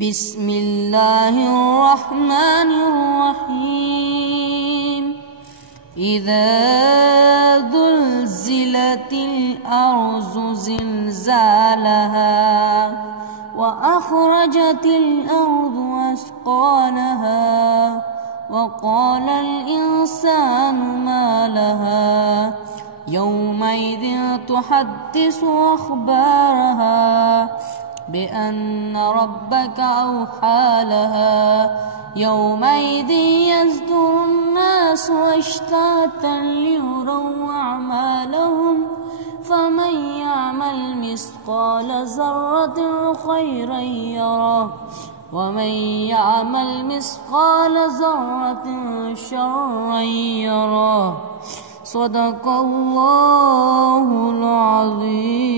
بسم الله الرحمن الرحيم. إذا زلزلت الأرض زلزالها وأخرجت الأرض أثقالها وقال الإنسان ما لها يومئذ تحدث أخبارها بأن ربك أوحى لها يومئذ يصدر الناس أشتاتا ليروا أعمالهم فمن يعمل مثقال ذرة خيرا يره ومن يعمل مثقال ذرة شرا يره. صدق الله العظيم.